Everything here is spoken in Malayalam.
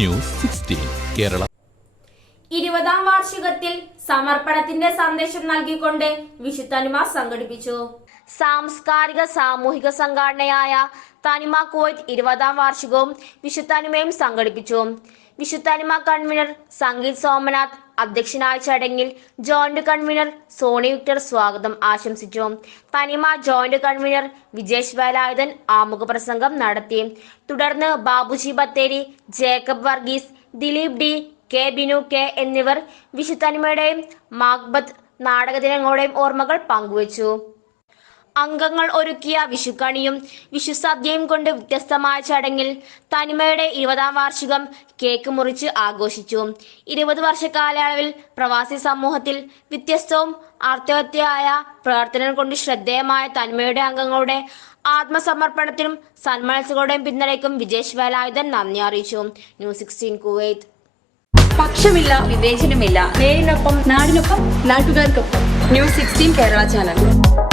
ന്യൂസ് 16 കേരള 20ാം വാർഷികത്തിൽ സമർപ്പണത്തിന്റെ സന്ദേശം നൽകിക്കൊണ്ട് വിശുദ്ധനിമ സംഘടിപ്പിച്ചു. സാംസ്കാരിക സാമൂഹിക സംഘടനയായ തനിമ കുവൈറ്റ് 20ാം വാർഷികവും വിശുദ്ധനിമയും സംഘടിപ്പിച്ചു. വിശുദ്ധനിമ കൺവീനർ സംഗീത് സോമനാഥ് അധ്യക്ഷനായ ചടങ്ങിൽ ജോയിന്റ് കൺവീനർ സോണി വിക്ടർ സ്വാഗതം ആശംസിച്ചു. തനിമ ജോയിന്റ് കൺവീനർ വിജേഷ് വേലായുധൻ ആമുഖ പ്രസംഗം നടത്തി. തുടർന്ന് Babuji Bathery, Jacob Varghese, Dileep D, K Binu K എന്നിവർ വിശുദ്ധനിമയുടെയും മാഗ്ബത്ത് നാടകദിനങ്ങളുടെയും ഓർമ്മകൾ പങ്കുവച്ചു. അംഗങ്ങൾ ഒരുക്കിയ വിഷുക്കണിയും വിഷുസദ്യയും കൊണ്ട് വ്യത്യസ്തമായ ചടങ്ങിൽ തനിമയുടെ 20ാം വാർഷികം കേക്ക് മുറിച്ച് ആഘോഷിച്ചു. 20 വർഷ കാലയളവിൽ പ്രവാസി സമൂഹത്തിൽ വ്യത്യസ്തവും അർത്ഥവത്തായ പ്രവർത്തനം കൊണ്ട് ശ്രദ്ധേയമായ തനിമയുടെ അംഗങ്ങളുടെ ആത്മസമർപ്പണത്തിനും സന്മനസ്സുകളുടെയും പിന്തുണയ്ക്കും വിജേഷ് വേലായുധൻ നന്ദി അറിയിച്ചു. News 16 Kuwait. പക്ഷമില്ല, വിവേചനമില്ല. നേരിനൊപ്പം, നാടിനൊപ്പം, നാട്ടുകാർക്കൊപ്പം. News 16 Kerala channel.